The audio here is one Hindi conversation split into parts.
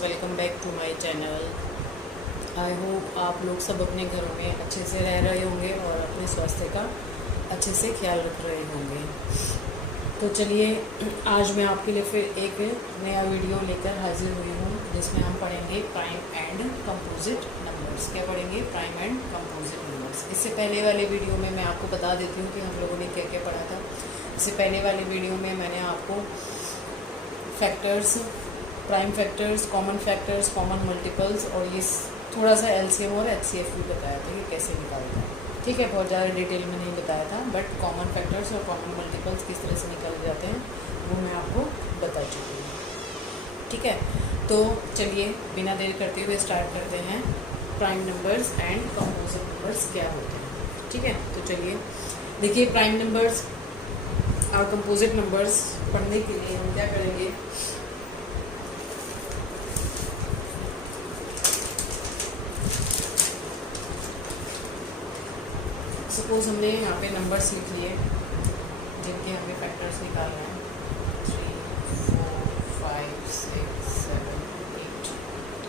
Welcome back to my channel. I hope आप लोग सब अपने घरों में अच्छे से रह रहे होंगे और अपने स्वास्थ्य का अच्छे से ख्याल रख रहे होंगे। तो चलिए आज मैं आपके लिए फिर एक नया वीडियो लेकर हाजिर हुई हूँ जिसमें हम पढ़ेंगे प्राइम एंड कंपोजिट नंबर्स। क्या पढ़ेंगे? Prime and composite numbers. इससे पहले वाले वीडियो में मैं आपको बता देती हूँ कि हम लोगों ने क्या क्या पढ़ा था। इससे पहले वाले वीडियो में मैंने आपको factors, prime factors, common factors, common multiples और ये थोड़ा सा एलसीएम और एचसीएफ भी बताया था कि कैसे निकालना है। ठीक है, बहुत ज़्यादा डिटेल में नहीं बताया था, बट कॉमन फैक्टर्स और कॉमन मल्टीपल्स किस तरह से निकाले जाते हैं वो मैं आपको बता चुकी हूँ। ठीक है, तो चलिए बिना देर करते हुए स्टार्ट करते हैं। Prime numbers and composite numbers क्या होते हैं। ठीक है, तो चलिए देखिए, प्राइम नंबर्स और कंपोजिट नंबर्स पढ़ने के लिए हम क्या करेंगे। सपोज हमने यहाँ पे नंबर्स लिख लिए जिनके हमें फैक्टर्स निकालना है 3, 4, 5, 6, 7, 8।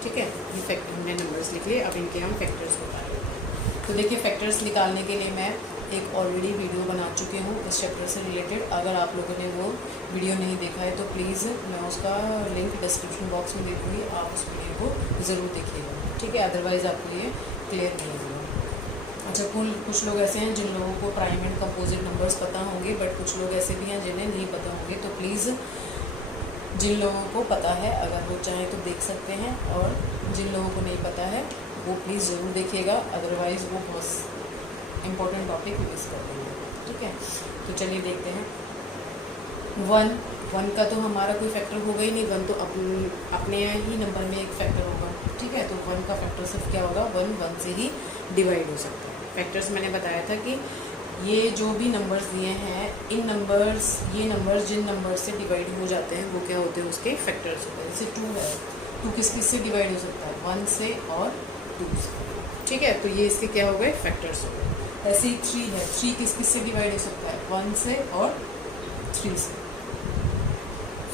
ठीक है, ये फैक्टर हमने नंबर्स लिख लिए। अब इनके हम फैक्टर्स निकालेंगे। तो देखिए, फैक्टर्स निकालने के लिए मैं एक ऑलरेडी वीडियो बना चुकी हूँ इस चैप्टर से रिलेटेड। अगर आप लोगों ने वो वीडियो नहीं देखा है तो प्लीज़ मैं उसका लिंक डिस्क्रिप्शन बॉक्स में दे दूँगी, आप उस वीडियो को ज़रूर देखिएगा। ठीक है, अदरवाइज़ आपको ये क्लियर नहीं होगा। अच्छा, कुछ लोग ऐसे हैं जिन लोगों को प्राइम एंड कंपोजिट नंबर्स पता होंगे, बट कुछ लोग ऐसे भी हैं जिन्हें नहीं पता होंगे। तो प्लीज़ जिन लोगों को पता है अगर वो चाहें तो देख सकते हैं, और जिन लोगों को नहीं पता है वो प्लीज़ ज़रूर देखिएगा, अदरवाइज़ वो बहुत इम्पोर्टेंट टॉपिक मिस कर देंगे। ठीक है, तो चलिए देखते हैं। वन का तो हमारा कोई फैक्टर होगा ही नहीं। वन तो अपने ही नंबर में एक फैक्टर होगा। ठीक है, तो वन का फैक्टर सिर्फ क्या होगा? वन से ही डिवाइड हो सकता है। फैक्टर्स मैंने बताया था कि ये जो भी नंबर्स दिए हैं, ये नंबर्स जिन नंबर से डिवाइड हो जाते हैं वो क्या होते हैं? उसके फैक्टर्स होते हैं। जैसे 2 है, 2 किस से डिवाइड हो सकता है? 1 से और 2 से। ठीक है, तो ये इसके क्या हो गए? फैक्टर्स हो गए। ऐसे ही 3 है, 3 किस से डिवाइड हो सकता है? 1 से और 3 से।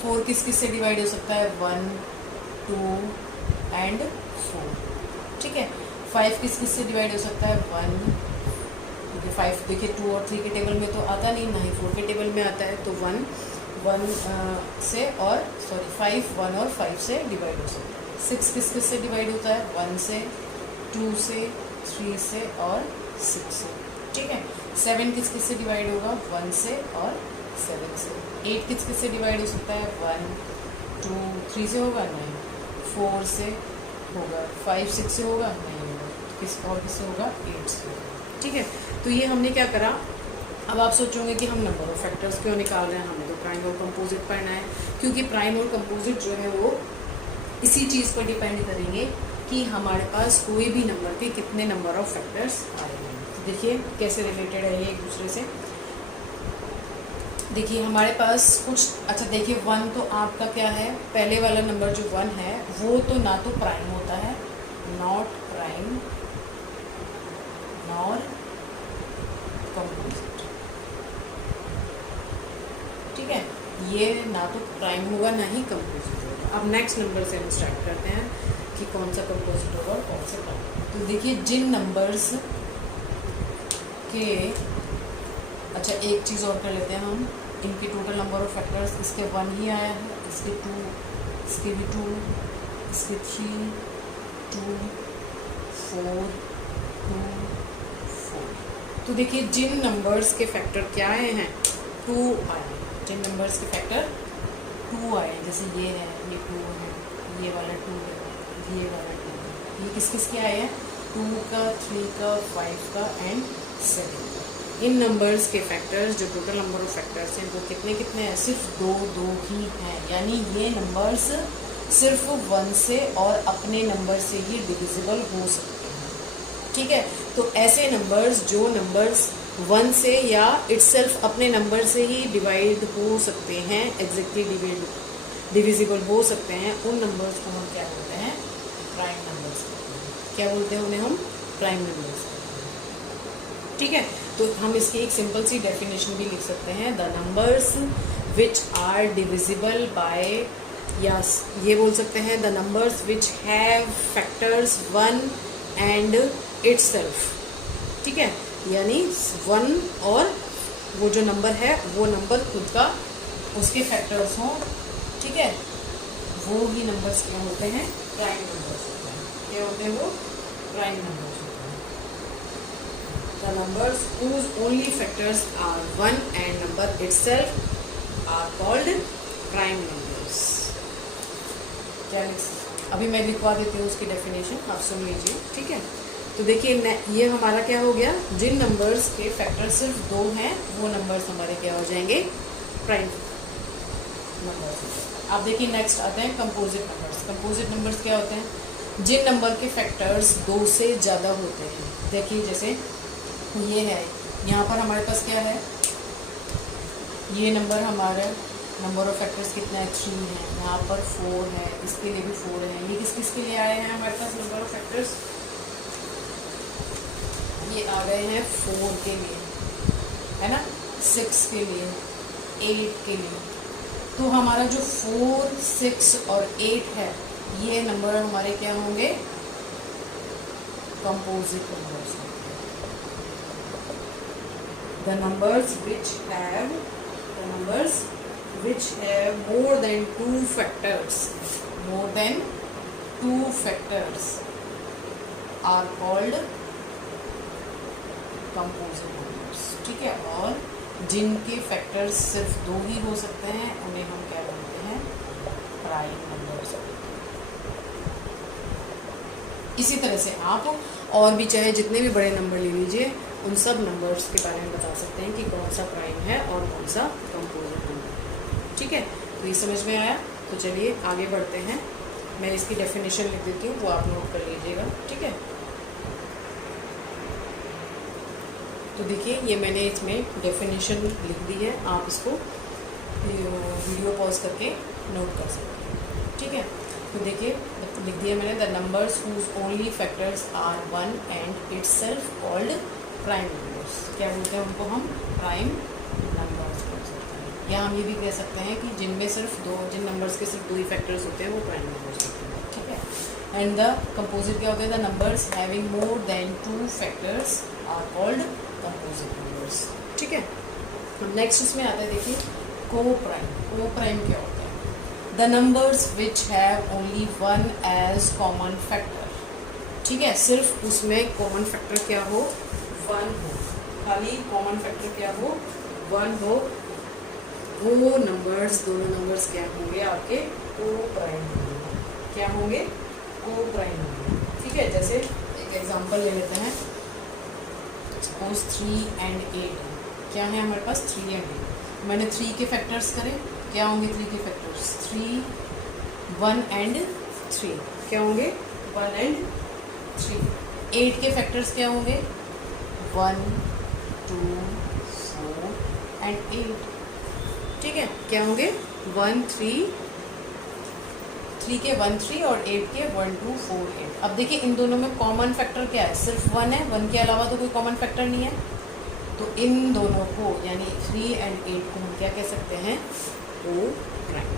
4 किस से डिवाइड हो सकता है? 1, 2 एंड 4। ठीक है, 5 किस से डिवाइड हो सकता है? 1, क्योंकि 5 देखिए 2 और 3 के टेबल में तो आता नहीं, ना ही 4 के टेबल में आता है। तो 1 से और 5 1 और 5 से डिवाइड हो सकता है। 6 किस से डिवाइड होता है? 1 से, 2 से, 3 से और 6 से। ठीक है, 7 किस से डिवाइड होगा? 1 से और 7 से। 8 किस से डिवाइड हो सकता है? 1, 2, 3 से होगा? नहीं। 4 से होगा। 5 6 से होगा? नहीं होगा। किससे होगा? 8 से। ठीक है, तो ये हमने क्या करा। अब आप सोचोगे कि हम नंबर ऑफ फैक्टर्स क्यों निकाल रहे हैं, हमें तो प्राइम और कंपोजिट पढ़ना है। क्योंकि प्राइम और कंपोजिट जो है वो इसी चीज़ पर डिपेंड करेंगे कि हमारे पास कोई भी नंबर के कितने नंबर ऑफ फैक्टर्स आ रहे हैं। तो देखिए कैसे रिलेटेड है ये एक दूसरे से। देखिए हमारे पास कुछ, अच्छा देखिए 1 तो आपका क्या है? पहले वाला नंबर जो 1 है वो तो ना तो प्राइम होता है, नॉट प्राइम नॉर कंपोजिट। ठीक है, ये ना तो प्राइम होगा ना ही कंपोजिट होगा। अब नेक्स्ट नंबर से हम स्टार्ट करते हैं कि कौन सा कंपोजिट होगा और कौन सा प्राइम। तो देखिए जिन नंबर्स के, अच्छा एक चीज़ और कर लेते हैं हम, इनके टोटल नंबर ऑफ फैक्टर्स, इसके 1 ही आया है, इसके 2, इसके भी 2, इसके 3, 2, 4, 2, 4। तो देखिए जिन नंबर्स के फैक्टर क्या आए हैं? 2 आए हैं। जिन नंबर्स के फैक्टर 2 आए हैं, जैसे ये है, ये 2 है, ये वाला 2 है, ये वाला 2 है। ये किस किस के आए हैं? 2 का, 3 का, 5 का एंड 7 का। इन नंबर्स के फैक्टर्स, जो टोटल नंबर ऑफ फैक्टर्स हैं वो कितने कितने हैं? सिर्फ 2 ही हैं। यानी ये नंबर्स सिर्फ 1 से और अपने नंबर से ही डिविजिबल हो सकते हैं। ठीक है, तो ऐसे नंबर्स जो नंबर्स 1 से या इटसेल्फ अपने नंबर से ही डिवाइड हो सकते हैं, एग्जैक्टली डिविजिबल हो सकते हैं, उन नंबर्स को हम क्या बोलते हैं? Prime numbers. क्या बोलते हैं उन्हें? हम प्राइम नंबर्स। ठीक है, तो हम इसकी एक सिंपल सी डेफिनेशन भी लिख सकते हैं। The numbers which are divisible by या ये बोल सकते हैं the numbers which have factors 1 and itself, ठीक है, यानी 1 और वो जो नंबर है वो नंबर खुद का उसके फैक्टर्स हों, ठीक है, वो ही नंबर्स क्या होते हैं, प्राइम नंबर्स होते हैं। क्या होते हैं वो, प्राइम नंबर्स होते हैं। The numbers whose only factors are 1 and number itself are called prime numbers। क्या अभी मैं लिखवा देती हूँ उसकी डेफिनेशन, आप सुन लीजिए, ठीक है। तो देखिए ये हमारा क्या हो गया, जिन नंबर्स के फैक्टर सिर्फ 2 हैं वो नंबर्स हमारे क्या हो जाएंगे, प्राइम नंबर्स। आप देखिए नेक्स्ट आते हैं कंपोजिट नंबर्स। कंपोजिट नंबर्स क्या होते हैं, जिन नंबर के फैक्टर्स 2 से ज़्यादा होते हैं। देखिए जैसे ये है, यहाँ पर हमारे पास क्या है, ये नंबर हमारा नंबर ऑफ फैक्टर्स कितना है, 3 है, यहाँ पर 4 है, इसके लिए भी 4 है। ये किस किस के लिए आए हैं हमारे पास नंबर ऑफ फैक्टर्स, ये आ गए हैं 4 के लिए, है ना, 6 के लिए, 8 के लिए। तो हमारा जो 4, 6 और 8 है ये नंबर हमारे क्या होंगे, composite numbers. The numbers which have more than 2 factors are called composite numbers, ठीक है। और जिनके फैक्टर्स सिर्फ 2 ही हो सकते हैं उन्हें हम क्या बोलते हैं, प्राइम नंबर्स। इसी तरह से आप और भी चाहे जितने भी बड़े नंबर ले लीजिए, उन सब नंबर्स के बारे में बता सकते हैं कि कौन सा प्राइम है और कौन सा कंपोजिट नंबर, ठीक है। तो ये समझ में आया। तो चलिए आगे बढ़ते हैं, मैं इसकी डेफिनेशन लिख देती हूँ, वो आप नोट कर लीजिएगा, ठीक है। तो देखिए ये मैंने इसमें डेफिनेशन लिख दी है, आप इसको वीडियो पॉज करके नोट कर सकते हैं, ठीक है। तो देखिए लिख दिया मैंने, the numbers whose only factors are 1 and itself called prime numbers. क्या बोलते हैं उनको हम, प्राइम नंबर्स बोल सकते हैं। या हम ये भी कह सकते हैं कि जिनमें सिर्फ 2, जिन नंबर्स के सिर्फ 2 ही फैक्टर्स होते हैं वो प्राइम नंबर्स होते हैं, ठीक है। एंड द कंपोजिट क्या होते हैं, the numbers having more than 2 factors are called composite numbers, ठीक है। नेक्स्ट इसमें आता है, देखिए को प्राइम क्या होता है, the numbers which have only 1 as common factor, ठीक है। सिर्फ उसमें कॉमन फैक्टर क्या हो, 1 हो, खाली कॉमन फैक्टर क्या हो, 1 हो, वो नंबर्स, दोनों नंबर्स क्या होंगे आपके, को प्राइम होंगे। क्या होंगे, को प्राइम होंगे, ठीक है। जैसे एक एग्जांपल ले लेते हैं, सपोज 3 and 8 क्या है हमारे पास, 3 and 8। मैंने 3 के फैक्टर्स करें, क्या होंगे 3 के फैक्टर्स, 3, 1 and 3, क्या होंगे 1 and 3। 8 के फैक्टर्स क्या होंगे, 1, 2, 4 and 8, ठीक है। क्या होंगे 1, 3 के 1, 3 और 8 के 1, 2, 4, 8। अब देखिए इन दोनों में कॉमन फैक्टर क्या है, सिर्फ 1 है, 1 के अलावा तो कोई कॉमन फैक्टर नहीं है। तो इन दोनों को यानी 3 and 8 को हम क्या कह सकते हैं, को प्राइम,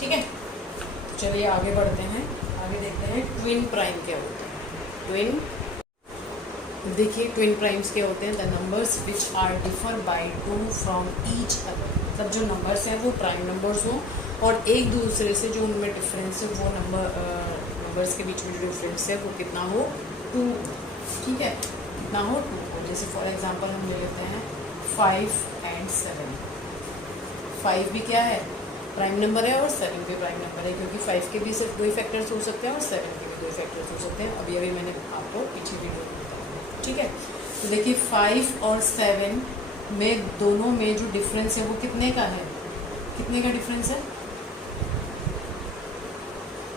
ठीक है। तो चलिए आगे बढ़ते हैं, आगे देखते हैं ट्विन प्राइम क्या होता है। ट्विन, देखिए ट्विन प्राइम्स क्या होते हैं, the numbers which are differ by 2 from each other. मतलब जो नंबर्स हैं वो प्राइम नंबर्स हों और एक दूसरे से जो उनमें डिफरेंस है वो नंबर्स के बीच में जो डिफरेंस है वो कितना हो, 2, ठीक है, कितना हो, 2 हो। जैसे फॉर एग्जांपल हम ले लेते हैं 5 and 7। 5 भी क्या है, प्राइम नंबर है और 7 भी प्राइम नंबर है, क्योंकि 5 के भी सिर्फ 2 ही फैक्टर्स हो सकते हैं और 7 के भी 2 फैक्टर्स हो सकते हैं। अभी मैंने आपको पीछे वीडियो में बताया, ठीक है। तो देखिए 5 और 7 में दोनों में जो डिफरेंस है वो कितने का है, कितने का डिफरेंस है,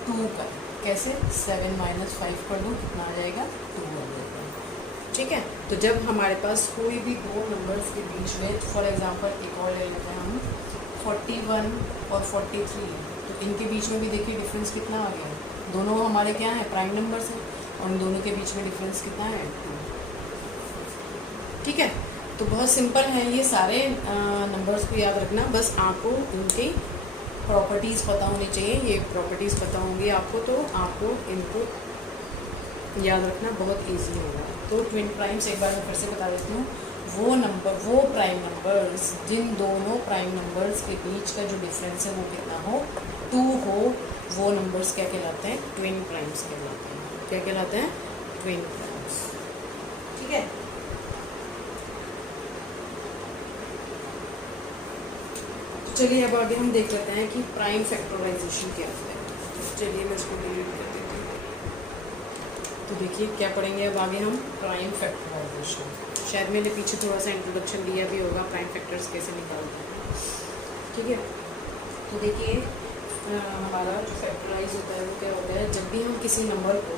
2 का। कैसे, 7 - 5 कर दो, कितना आ जाएगा, 2 आ जाएगा, ठीक है। तो जब हमारे पास कोई भी 2 नंबर्स के बीच में, फॉर एग्जांपल एक और ले लेते हैं हम 41 और 43, तो इनके बीच में भी देखिए डिफरेंस कितना आ गया, दोनों हमारे क्या है, प्राइम नंबर्स हैं और उन दोनों के बीच में डिफरेंस कितना है, 2, ठीक है। तो बहुत सिंपल है, ये सारे नंबर्स को याद रखना, बस आपको इनकी प्रॉपर्टीज़ पता होनी चाहिए। ये प्रॉपर्टीज़ पता होंगी आपको तो आपको इनको याद रखना बहुत इजी होगा। तो ट्विन प्राइम्स एक बार मैं फिर से बता देती हूँ, वो प्राइम नंबर्स जिन दोनों प्राइम नंबर्स के बीच का जो डिफरेंस है वो कितना हो, 2 हो, वो नंबर्स क्या कहलाते हैं, ट्विन प्राइम्स कहलाते हैं। क्या कहलाते हैं, ट्विन प्राइम्स। ठीक है, चलिए अब आगे हम देख लेते हैं कि प्राइम फैक्टराइजेशन क्या होता है। चलिए मैं इसको डिलीट कर देती हूँ। तो देखिए क्या पढ़ेंगे अब आगे हम, प्राइम फैक्टराइजेशन। शायद मैंने पीछे थोड़ा सा इंट्रोडक्शन दिया भी होगा, प्राइम फैक्टर्स कैसे निकालते हैं। ठीक है, तो देखिए हमारा जो फैक्टराइज होता है वो क्या होता है, जब भी हम किसी नंबर को,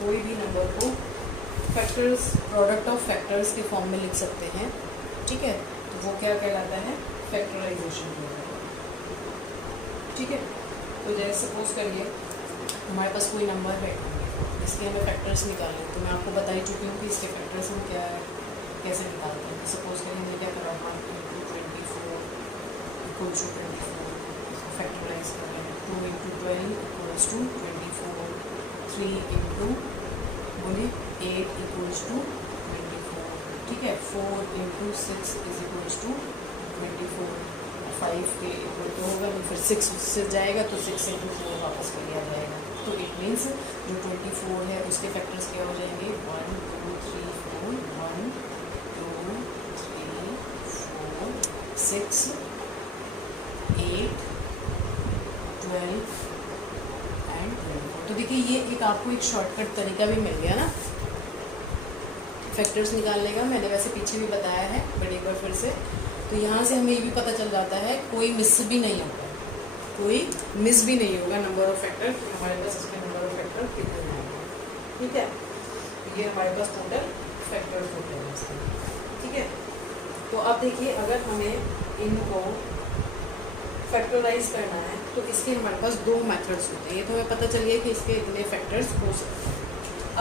कोई भी नंबर को फैक्टर्स, प्रोडक्ट ऑफ फैक्टर्स के फॉर्म में लिख सकते हैं। ठीक है, तो वो क्या कहलाता है, फैक्टराइजेशन कहलाता है। ठीक है, तो जैसे सपोज करिए हमारे पास कोई नंबर है, इसके हमें फैक्टर्स निकालने हैं। तो मैं आपको बता ही चुकी हूँ कि इसके फैक्टर्स हम क्या है, कैसे निकालते हैं। सपोज करिए हमने क्या करा, 1 × 24 = 24, फैक्टराइज कर रहे हैं। 2 × 12 = 24, 3 × बोलिए 8 = 24। ठीक है, 4 × 6 = 24, 5 के इक्वल तो होगा नहीं, फिर 6 से जाएगा तो 6 × 4 वापस कर लिया जाएगा। तो इट मीन्स जो 24 है उसके फैक्टर्स क्या हो जाएंगे, 1 2 3 4, 1 2 3 4 6 8 12 एंड 24। तो देखिए ये एक आपको एक शॉर्टकट तरीका भी मिल गया ना फैक्टर्स निकालने का। मैंने वैसे पीछे भी बताया है, बट एक बार फिर से। तो यहाँ से हमें ये भी पता चल जाता है, कोई मिस भी नहीं होगा, कोई मिस भी नहीं होगा नंबर ऑफ फैक्टर। हमारे पास इसमें नंबर ऑफ फैक्टर कितने होंगे। ठीक है, ये हमारे पास टोटल फैक्टर्स होते हैं इसके। ठीक है, तो अब देखिए अगर हमें इनको फैक्टराइज करना है तो इसके हमारे पास 2 मेथड्स होते हैं। ये तो हमें पता चल गया कि इसके इतने फैक्टर्स हो सकते हैं।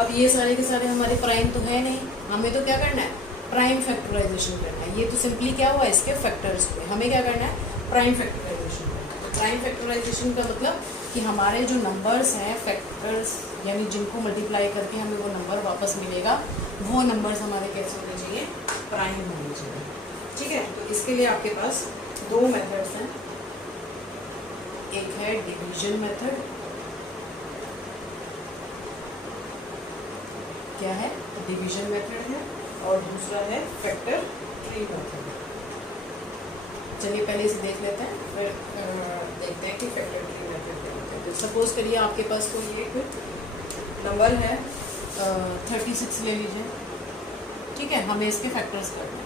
अब ये सारे के सारे हमारे प्राइम तो है नहीं, हमें तो क्या करना है, प्राइम फैक्टराइजेशन करना है। ये तो सिंपली क्या हुआ, इसके फैक्टर्स पे हमें क्या करना है, प्राइम फैक्टराइजेशन करना है। तो प्राइम फैक्टराइजेशन का मतलब कि हमारे जो नंबर्स हैं, फैक्टर्स यानी जिनको मल्टीप्लाई करके हमें वो नंबर वापस मिलेगा, वो नंबर्स हमारे कैसे होने चाहिए, प्राइम होने चाहिए। ठीक है, तो इसके लिए आपके पास 2 मेथड्स हैं। एक है डिवीजन मेथड, क्या है, डिवीजन मेथड है, और दूसरा है फैक्टर ट्री मेथड। चलिए पहले इसे देख लेते हैं, फिर देखते हैं कि फैक्टर ट्री मेथड क्या होता है। तो सपोज करिए आपके पास कोई एक नंबर है 36 ले लीजिए। ठीक है, हमें इसके फैक्टर्स करने हैं।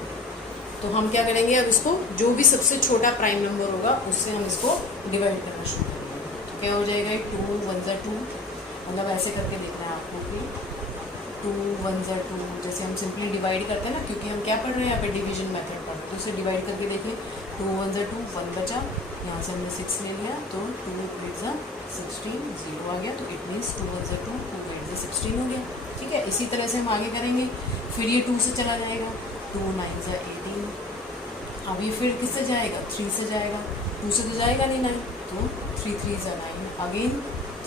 तो हम क्या करेंगे, अब इसको जो भी सबसे छोटा प्राइम नंबर होगा उससे हम इसको डिवाइड करना शुरू करेंगे। तो क्या हो जाएगा, 2 1 × 2, मतलब ऐसे करके देखना है आपको कि 2 1 × 2, जैसे हम सिंपली डिवाइड करते हैं ना, क्योंकि हम क्या पढ़ रहे हैं यहाँ पे, डिवीजन मेथड पर। तो उसे डिवाइड करके देखिए, 2 1 × 2, 1 बचा, यहाँ से हमने 6 ले लिया, तो 2 8 × 16, 0 आ गया। तो इट मीन्स 2 1 × 2, 2 8 × 16 हो गया। ठीक है, इसी तरह से हम आगे करेंगे, फिर ये 2 से चला जाएगा, 2 9 × 18, अब ये फिर किससे जाएगा, 3 से जाएगा, 2 से तो जाएगा नहीं 9, तो 3 3 × 9, अगेन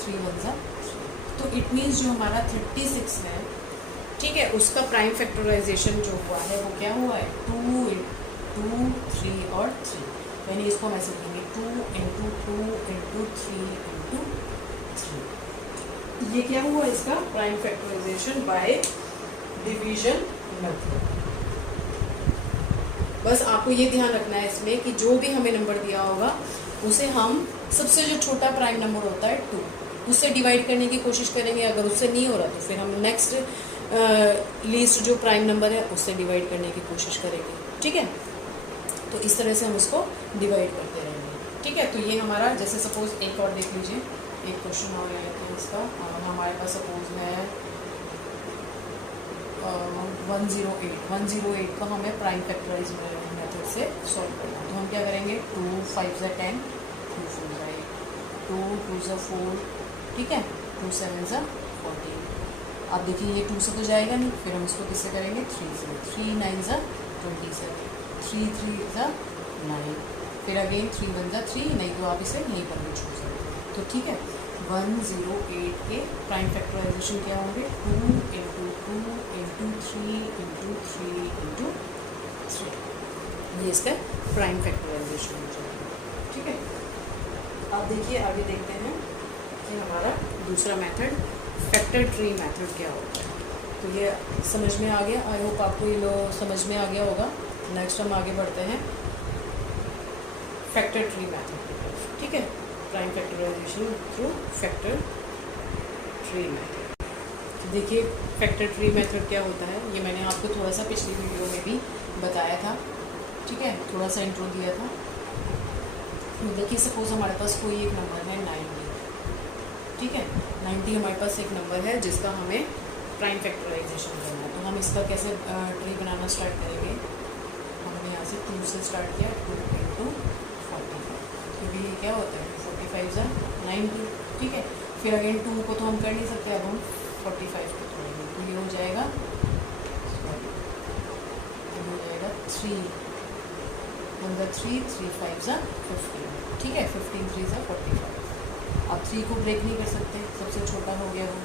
3 1 × 3। तो इट मीन्स जो हमारा 36 है, ठीक है, उसका प्राइम फैक्टराइजेशन जो हुआ है वो क्या हुआ है, 2 2 3 और 3। यानी इसको हम ऐसे लिखेंगे 2 × 2 × 3 × 3। ये क्या हुआ, इसका prime factorisation by division method. बस आपको ये ध्यान रखना है इसमें कि जो भी हमें नंबर दिया होगा उसे हम सबसे जो छोटा प्राइम नंबर होता है 2, उससे डिवाइड करने की कोशिश करेंगे। अगर उससे नहीं हो रहा तो फिर हम नेक्स्ट लीस्ट जो प्राइम नंबर है उससे डिवाइड करने की कोशिश करेंगे। ठीक है, तो इस तरह से हम उसको डिवाइड करते रहेंगे। ठीक है, तो ये हमारा, जैसे सपोज एक और देख लीजिए, एक क्वेश्चन और ले लेते हैं इसका। हमारे पास सपोज है 108 का हमें प्राइम फैक्टराइज मेथड से सॉल्व करना है। तो हम क्या करेंगे, 2 5 × 10, 2 4 × 8, 2 2 × 4, ठीक है, 2 7 × 14। अब देखिए ये 2 से तो जाएगा नहीं, फिर हम इसको किससे करेंगे, 3 से। 3 9 × 27, 3 3 × 9, फिर अगेन 3 1 जा 3, नहीं तो आप इसे यहीं पर भी छोड़ सकते हैं। तो ठीक है, 108 के प्राइम फैक्टराइजेशन क्या होंगे, 2 इंटू 2 इंटू 3 इंटू 3 इंटू 3, ये इसका प्राइम फैक्टराइजेशन हो जाएगा। ठीक है, अब देखिए आगे देखते हैं कि हमारा दूसरा मेथड फैक्टर ट्री मेथड क्या होता है। तो ये समझ में आ गया, आई होप आपको ये लो समझ में आ गया होगा। नेक्स्ट हम आगे बढ़ते हैं फैक्टर ट्री मेथड की तरफ। ठीक है, prime factorisation through factor tree method. तो देखिए फैक्टर ट्री मेथड क्या होता है, ये मैंने आपको थोड़ा सा पिछली वीडियो में भी बताया था। ठीक है, थोड़ा सा इंट्रो दिया था। देखिए सपोज हमारे पास कोई एक नंबर है 90। ठीक है, 90 हमारे पास एक नंबर है जिसका हमें प्राइम फैक्टराइजेशन करना है। तो हम इसका कैसे ट्री बनाना स्टार्ट करेंगे, हमने यहाँ से 2 से स्टार्ट किया, 2 इंटू 45, क्योंकि ये क्या होता है 45 जा 90। ठीक है, फिर अगेन 2 को तो हम कर नहीं सकते, अब हम 45 को तोड़ेंगे, तो ये हो जाएगा 3 1 जा 3 3 5 जा 15। ठीक है, 15 3 जा 45। अब 3 को ब्रेक नहीं कर सकते, सबसे छोटा हो गया वो,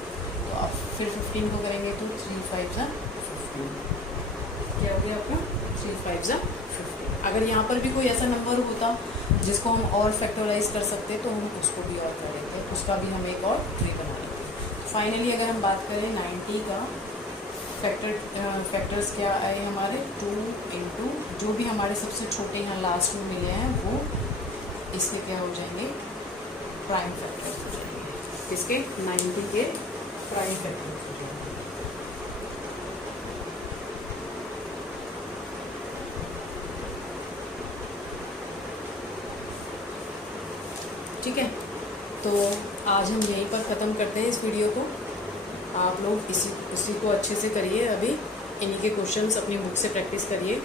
तो अब फिर 15 को करेंगे तो 3 5 जा 15, क्या हो गया अपना 3 5 जा 15। अगर यहाँ पर भी कोई ऐसा नंबर होता जिसको हम और फैक्टराइज कर सकते तो हम उसको भी और कर लेते, उसका भी हम एक और ट्री बना लेते। फाइनली अगर हम बात करें 90 का फैक्टर्स क्या आए हमारे, 2 इंटू जो भी हमारे सबसे छोटे यहाँ लास्ट में मिले हैं वो इसके क्या हो जाएंगे, प्राइम फैक्टर्स हो जाएंगे। इसके 90 के प्राइम फैक्टर्स हो जाएंगे। ठीक है, तो आज हम यहीं पर ख़त्म करते हैं इस वीडियो को। आप लोग इसी को अच्छे से करिए, अभी इन्हीं के क्वेश्चंस अपनी बुक से प्रैक्टिस करिए।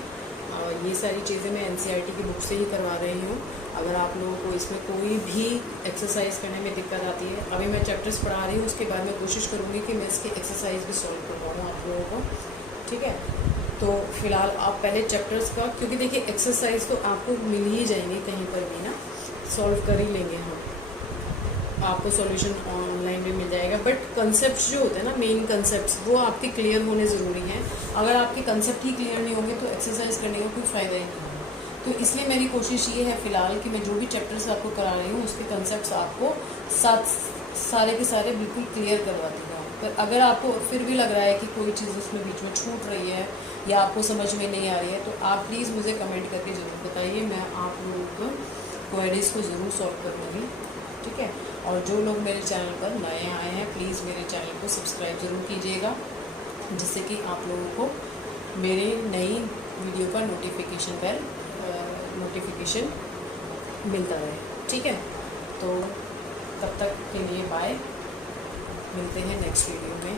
ये सारी चीज़ें मैं एनसीईआरटी की बुक से ही करवा रही हूँ। अगर आप लोगों को इसमें कोई भी एक्सरसाइज करने में दिक्कत आती है, अभी मैं चैप्टर्स पढ़ा रही हूँ, उसके बाद मैं कोशिश करूँगी कि मैं इसके एक्सरसाइज भी सॉल्व करवाऊँ आप लोगों को। ठीक है, तो फिलहाल आप पहले चैप्टर्स का, क्योंकि देखिए एक्सरसाइज तो आपको मिल ही जाएंगी कहीं पर भी ना, सॉल्व कर ही लेंगे हम, आपको सॉल्यूशन ऑनलाइन भी मिल जाएगा। बट कंसेप्ट जो होते हैं ना, मेन कंसेप्ट्स, वो आपके क्लियर होने ज़रूरी हैं। अगर आपके कंसेप्ट ही क्लियर नहीं होंगे तो एक्सरसाइज करने का कोई फ़ायदा ही नहीं होगा। तो इसलिए मेरी कोशिश ये है फ़िलहाल कि मैं जो भी चैप्टर्स आपको करा रही हूँ उसके कंसेप्ट्स आपको सारे के सारे बिल्कुल क्लियर करवाती हूँ। पर अगर आपको फिर भी लग रहा है कि कोई चीज़ उसमें बीच में छूट रही है या आपको समझ में नहीं आ रही है, तो आप प्लीज़ मुझे कमेंट करके ज़रूर बताइए, मैं आप लोगों को क्वेरीज़ को ज़रूर सॉल्व करूँगी। ठीक है, और जो लोग मेरे चैनल पर नए आए हैं प्लीज़ मेरे चैनल को सब्सक्राइब ज़रूर कीजिएगा, जिससे कि आप लोगों को मेरे नई वीडियो का नोटिफिकेशन मिलता रहे। ठीक है, तो तब तक के लिए बाय, मिलते हैं नेक्स्ट वीडियो में।